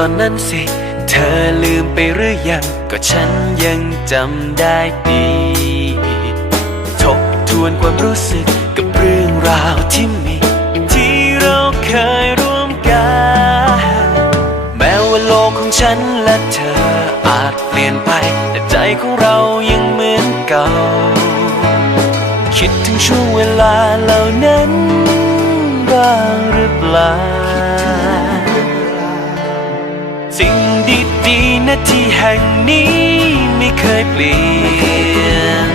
ตอนนั้นสิ เธอลืมไปหรือยัง ก็ฉันยังจำได้ดี ทบทวนความรู้สึกกับเรื่องราวที่มี ที่เราเคยร่วมกัน แม้ว่าโลกของฉันและเธออาจเปลี่ยนไป แต่ใจของเรายังเหมือนเก่า คิดถึงช่วงเวลาเหล่านั้นบ้างหรือเปล่า สิ่งดีๆนาที่แห่งนี้ไม่เคยเปลี่ยน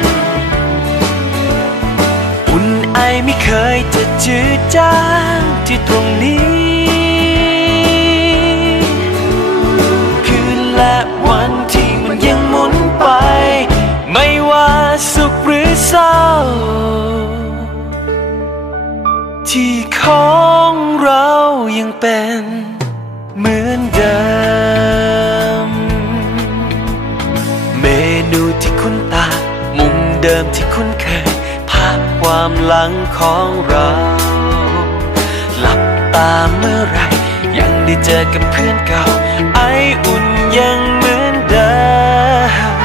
อุ่นไอไม่เคยจะจืดจางที่ตรงนี้ เหมือนเดิม เมนูที่คุ้นตา มุมเดิมที่คุ้นเคย ภาพความหลังของเรา หลับตาเมื่อไหรยังได้เจอกับเพื่อนเก่า ไออุ่นยังเหมือนเดิม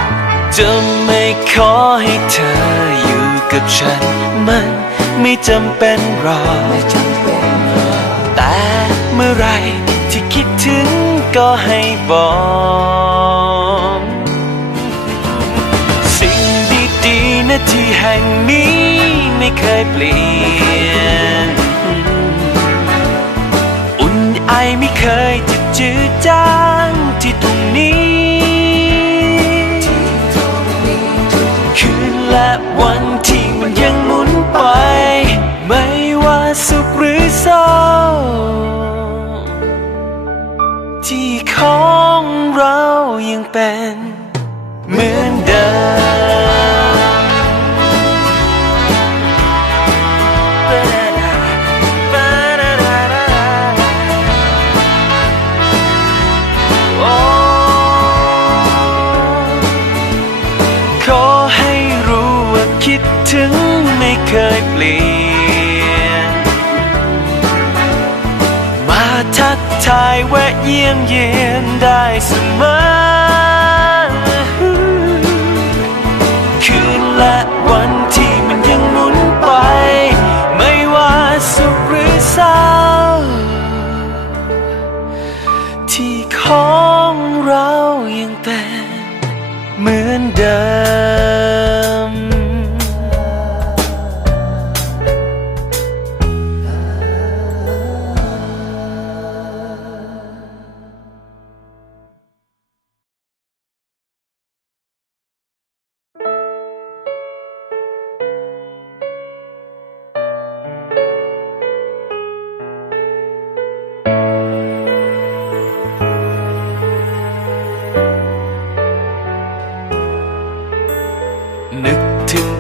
จะไม่ขอให้เธออยู่กับฉัน มันไม่จำเป็นหรอกแต่ เมื่อไรที่คิดถึงก็ให้บอก สิ่งดีๆนาที่แห่งนี้ไม่เคยเปลี่ยน อุ่นไอไม่เคยจะจืดจางที่ตรงนี้ คืนและวัน ยังเป็นเหมือนเดิม โอ้ขอให้รู้ว่าคิดถึงไม่เคยเปลี่ยน มาทัก ทายแวะเยี่ยมเยียนได้เสมอ คืนและวันที่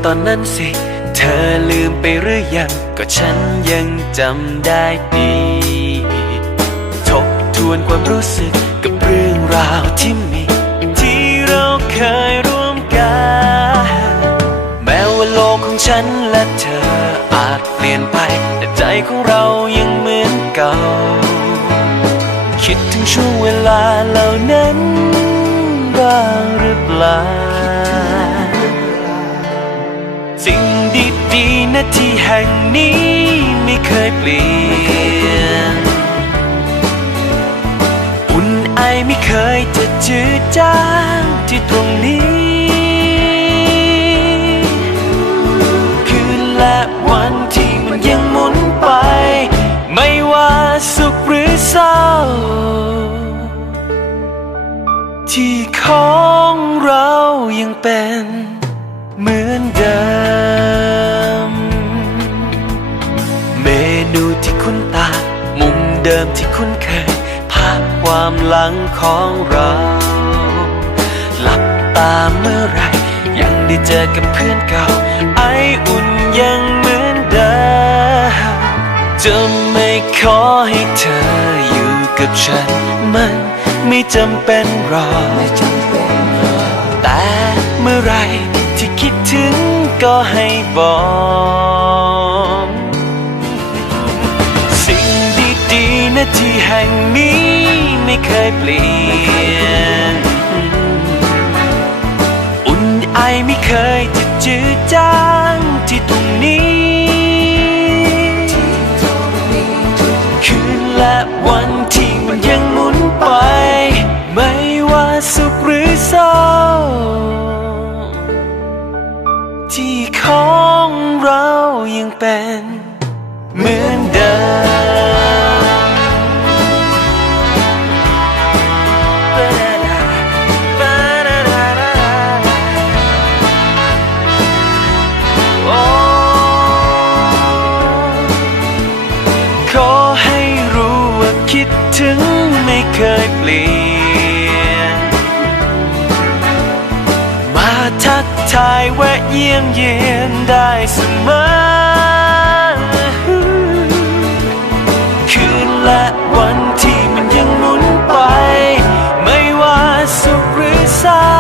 ตอนนั้นสิ เธอลืมไปหรือยัง ก็ฉันยังจำได้ดี ทบทวนความรู้สึกกับเรื่องราวที่มี ที่เราเคยร่วมกัน แม้ว่าโลกของฉันและเธออาจเปลี่ยนไป แต่ใจของเรายังเหมือนเก่า คิดถึงช่วงเวลาเหล่านั้นบ้างหรือเปล่า ดีนาที่แห่งนี้ไม่เคยเปลี่ยน อุ่นไอไม่เคยจะจืดจางที่ตรงนี้ คืนและวันที่มันยังหมุนไป ไม่ว่าสุขหรือเศร้า ที่ของเรายังเป็นเหมือนเดิม คุ้นเคย ภาพความหลังของเรา หลับตาเมื่อไร ยังได้เจอกับเพื่อนเก่า ไออุ่นยังเหมือนเดิมจะไม่ขอให้เธออยู่กับฉัน มันไม่จำเป็นหรอกแต่เมื่อไรที่คิดถึงก็ให้บอก ที่แห่งนี้ไม่เคยเปลี่ยน อุ่นไอไม่เคยจะจืดจางที่ตรงนี้ คืนและวันที่มันยังหมุนไป ไม่ว่าสุขหรือเศร้า ที่ของเรายังเป็นเหมือนเดิม คิดถึงไม่เคยเปลี่ยน มาทักทายแวะเยี่ยมเยียนได้เสมอ คืนและวันที่มันยังหมุนไป ไม่ว่าสุขหรือเศร้า